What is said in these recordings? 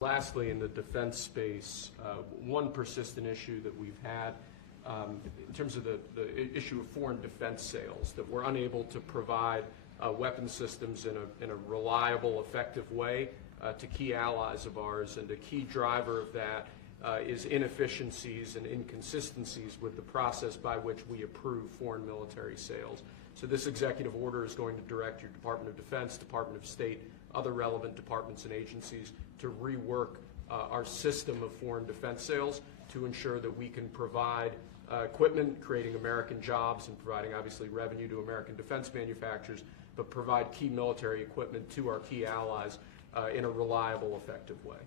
Lastly, in the defense space, one persistent issue that we've had in terms of the issue of foreign defense sales, that we're unable to provide weapon systems in a reliable, effective way to key allies of ours, and a key driver of that is inefficiencies and inconsistencies with the process by which we approve foreign military sales. So this executive order is going to direct your Department of Defense, Department of State, other relevant departments and agencies to rework our system of foreign defense sales to ensure that we can provide equipment, creating American jobs and providing obviously revenue to American defense manufacturers, but provide key military equipment to our key allies in a reliable, effective way.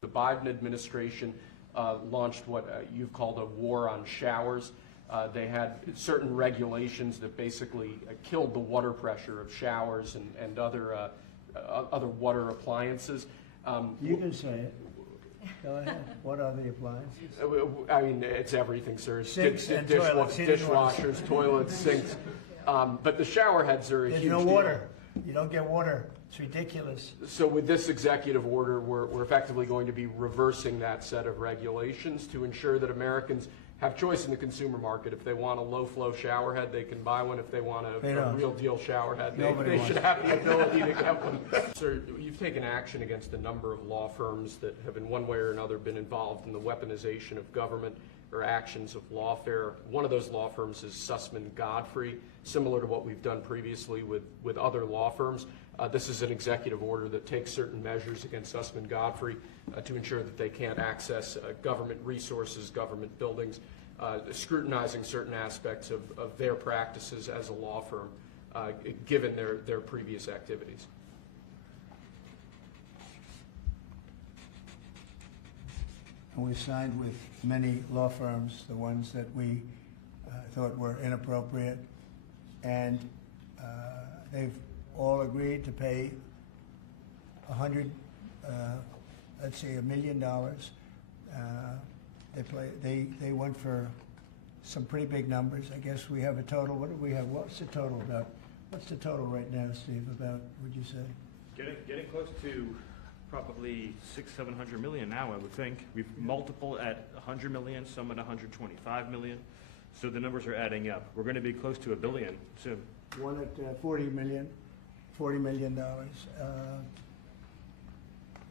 The Biden administration launched what you've called a war on showers. They had certain regulations that basically killed the water pressure of showers and other water appliances. You can say it. Go ahead. What are the appliances? I mean, it's everything, sir. Sinks and toilets, dishwashers, toilets, sinks. But the shower heads are a huge deal. There's no water. You don't get water. It's ridiculous. So with this executive order, we're effectively going to be reversing that set of regulations to ensure that Americans have choice in the consumer market. If they want a low-flow shower head, they can buy one. If they want a real deal shower head, they should have the ability to get one. Sir, you've taken action against a number of law firms that have in one way or another been involved in the weaponization of government or actions of lawfare. One of those law firms is Sussman Godfrey, similar to what we've done previously with other law firms. This is an executive order that takes certain measures against Sussman Godfrey to ensure that they can't access government resources, government buildings, scrutinizing certain aspects of their practices as a law firm, given their previous activities. And we've signed with many law firms, the ones that we thought were inappropriate, and they've all agreed to pay $1 million. They went for some pretty big numbers. I guess we have a total. What do we have? What's the total about? What's the total right now, Steve? About, would you say? Getting close to probably $600-700 million now, I would think. We've multiple at 100 million, some at 125 million. So the numbers are adding up. We're going to be close to $1 billion soon. One at $40 million.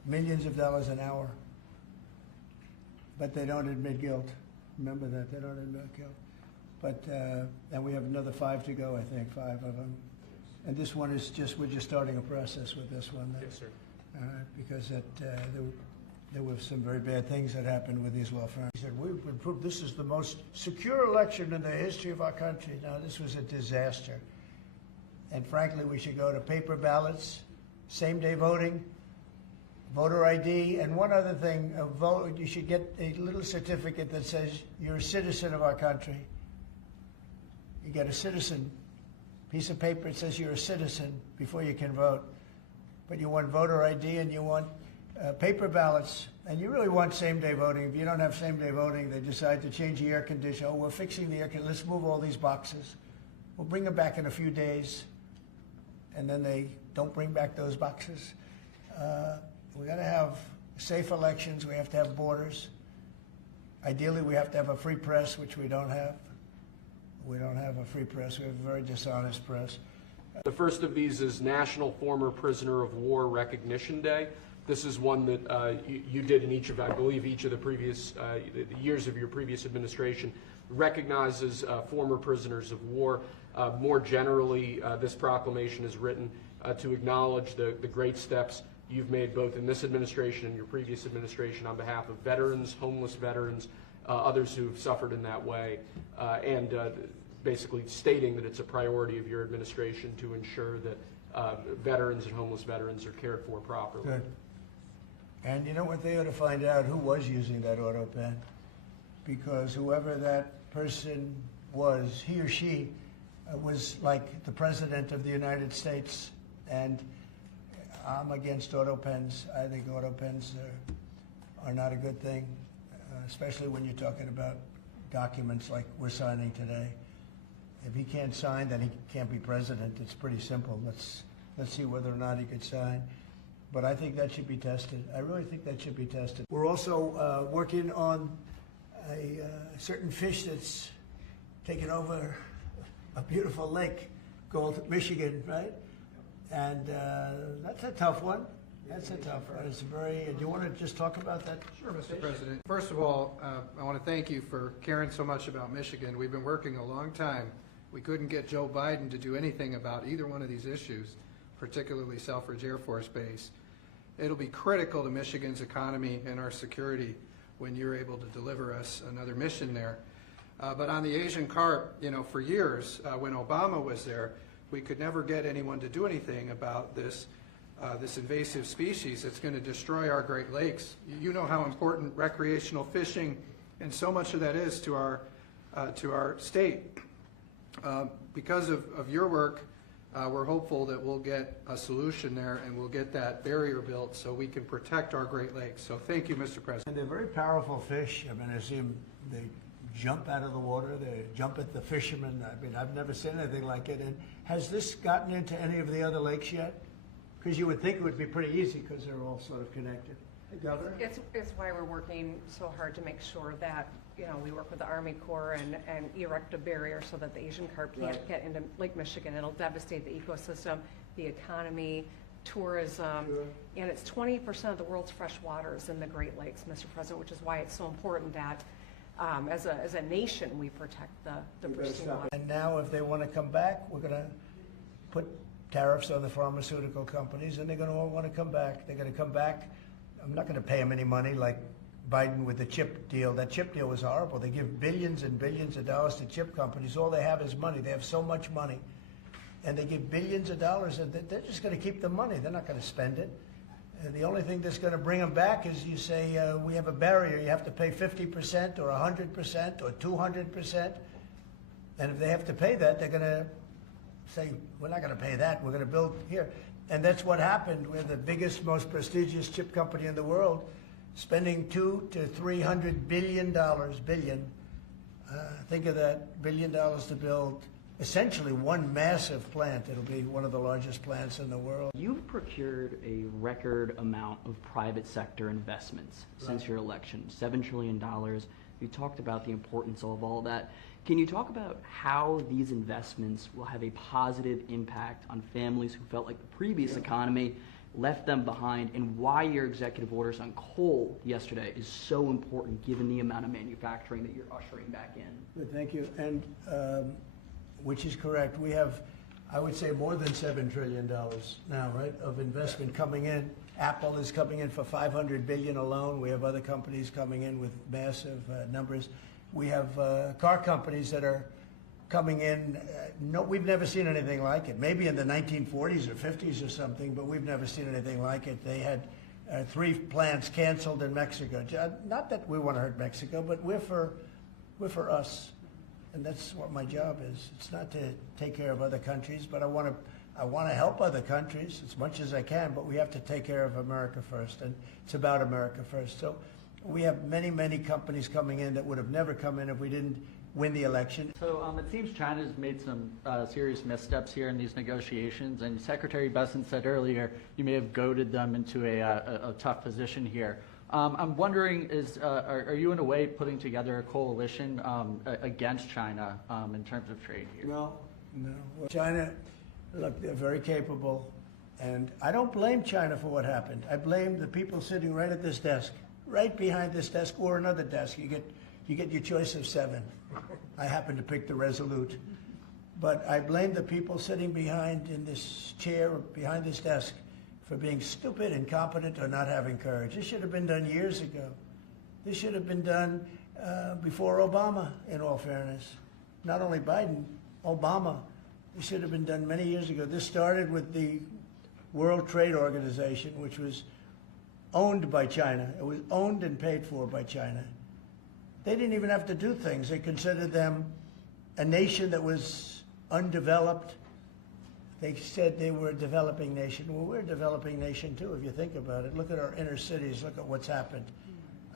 Millions of dollars an hour. But they don't admit guilt. Remember that, they don't admit guilt. But, and we have another 5 to go, I think, 5 of them. And this one is we're just starting a process with this one. Yes, sir. Because there were some very bad things that happened with these law firms. He said, we've improved, this is the most secure election in the history of our country. Now, this was a disaster. And frankly, we should go to paper ballots, same-day voting, voter ID, and one other thing, you should get a little certificate that says you're a citizen of our country. You get a citizen piece of paper that says you're a citizen before you can vote. But you want voter ID and you want paper ballots, and you really want same-day voting. If you don't have same-day voting, they decide to change the air conditioner. Oh, we're fixing the air conditioner. Let's move all these boxes. We'll bring them back in a few days. And then they don't bring back those boxes. We're going to have safe elections. We have to have borders. Ideally, we have to have a free press, which we don't have. We don't have a free press. We have a very dishonest press. The first of these is National Former Prisoner of War Recognition Day. This is one that you did in each of, I believe, each of the previous years of your previous administration. Recognizes former prisoners of war. More generally, this proclamation is written to acknowledge the great steps you've made both in this administration and your previous administration on behalf of veterans, homeless veterans, others who've suffered in that way, and basically stating that it's a priority of your administration to ensure that veterans and homeless veterans are cared for properly. Good. And you know what, they ought to find out who was using that auto pen, because whoever that person was, he or she was like the President of the United States, and I'm against auto pens. I think auto pens are not a good thing, especially when you're talking about documents like we're signing today. If he can't sign, then he can't be president. It's pretty simple. Let's see whether or not he could sign. But I think that should be tested. I really think that should be tested. We're also working on a certain fish that's taken over a beautiful lake called Michigan, right? And that's a tough one. That's a tough one. It's very. Do you want to just talk about that? Sure, Mr. President. First of all, I want to thank you for caring so much about Michigan. We've been working a long time. We couldn't get Joe Biden to do anything about either one of these issues, particularly Selfridge Air Force Base. It'll be critical to Michigan's economy and our security when you're able to deliver us another mission there. But on the Asian carp, for years, when Obama was there, we could never get anyone to do anything about this invasive species that's going to destroy our Great Lakes. You know how important recreational fishing and so much of that is to our state. Because of your work, we're hopeful that we'll get a solution there and we'll get that barrier built so we can protect our Great Lakes. So thank you, Mr. President. And they're very powerful fish. I mean, I see them, they jump out of the water, they jump at the fishermen. I mean, I've never seen anything like it. And has this gotten into any of the other lakes yet? Because you would think it would be pretty easy because they're all sort of connected. Hey, Governor? It's why we're working so hard to make sure that, we work with the Army Corps and erect a barrier so that the Asian carp can't get into Lake Michigan. It'll devastate the ecosystem, the economy, tourism, and it's 20% of the world's fresh waters in the Great Lakes, Mr. President, which is why it's so important that as a nation we protect the pristine water. And now if they want to come back, we're going to put tariffs on the pharmaceutical companies, and they're going to all want to come back. They're going to come back. I'm not going to pay them any money like Biden with the chip deal. That chip deal was horrible. They give billions and billions of dollars to chip companies. All they have is money. They have so much money. And they give billions of dollars, and they're just going to keep the money. They're not going to spend it. And the only thing that's going to bring them back is you say, we have a barrier. You have to pay 50% or 100% or 200%. And if they have to pay that, they're going to say, we're not going to pay that. We're going to build here. And that's what happened. We're the biggest, most prestigious chip company in the world, spending $200 to $300 billion. Think of that, $1 billion to build essentially one massive plant. It'll be one of the largest plants in the world. You've procured a record amount of private sector investments since your election, $7 trillion. You talked about the importance of all that. Can you talk about how these investments will have a positive impact on families who felt like the previous economy left them behind, and why your executive orders on coal yesterday is so important given the amount of manufacturing that you're ushering back in? Good, thank you. And which is correct. We have, I would say, more than $7 trillion now, right, of investment coming in. Apple is coming in for $500 billion alone. We have other companies coming in with massive numbers. We have car companies that are coming in. No, we've never seen anything like it. Maybe in the 1940s or 50s or something, but we've never seen anything like it. They had 3 plants canceled in Mexico. Not that we want to hurt Mexico, but we're for us, and that's what my job is. It's not to take care of other countries, but I want to help other countries as much as I can. But we have to take care of America first, and it's about America first. So we have many, many companies coming in that would have never come in if we didn't win the election. So it seems China's made some serious missteps here in these negotiations, and Secretary Bessent said earlier you may have goaded them into a tough position here. I'm wondering, are you in a way putting together a coalition against China in terms of trade here? No. Well, China, look, they're very capable, and I don't blame China for what happened. I blame the people sitting right at this desk, right behind this desk, or another desk. You get your choice of 7. I happen to pick the Resolute. But I blame the people sitting behind in this chair, behind this desk, for being stupid, incompetent, or not having courage. This should have been done years ago. This should have been done before Obama, in all fairness. Not only Biden, Obama. This should have been done many years ago. This started with the World Trade Organization, which was owned by China. It was owned and paid for by China. They didn't even have to do things. They considered them a nation that was undeveloped. They said they were a developing nation. Well, we're a developing nation too, if you think about it. Look at our inner cities. Look at what's happened.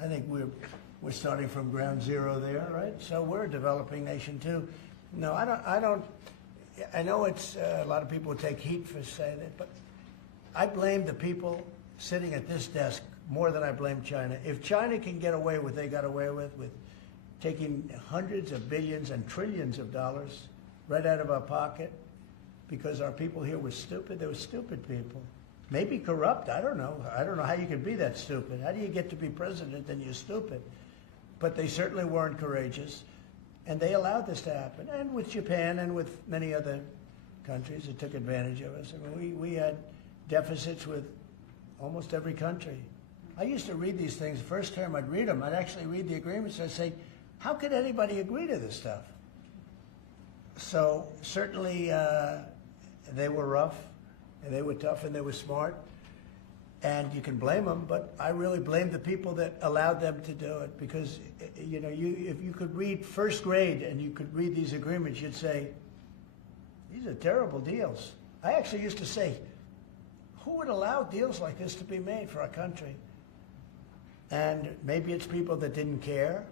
I think we're starting from ground zero there, right? So we're a developing nation too. No, I don't. I know it's a lot of people take heat for saying it, but I blame the people sitting at this desk more than I blame China. If China can get away with what they got away with taking hundreds of billions and trillions of dollars right out of our pocket because our people here were stupid, they were stupid people. Maybe corrupt, I don't know. I don't know how you can be that stupid. How do you get to be president and you're stupid? But they certainly weren't courageous, and they allowed this to happen. And with Japan and with many other countries that took advantage of us. I mean, we had deficits with almost every country. I used to read these things. The first term I'd read them. I'd actually read the agreements. I'd say, how could anybody agree to this stuff? So certainly they were rough, and they were tough, and they were smart. And you can blame them, but I really blame the people that allowed them to do it, because you know, if you could read first grade and you could read these agreements, you'd say, these are terrible deals. I actually used to say, who would allow deals like this to be made for our country? And maybe it's people that didn't care.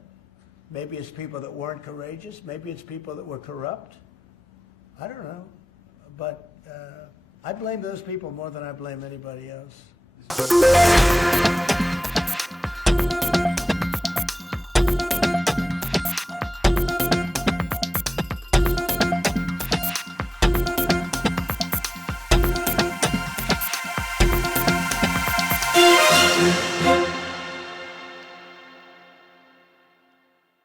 Maybe it's people that weren't courageous. Maybe it's people that were corrupt. I don't know. But I blame those people more than I blame anybody else.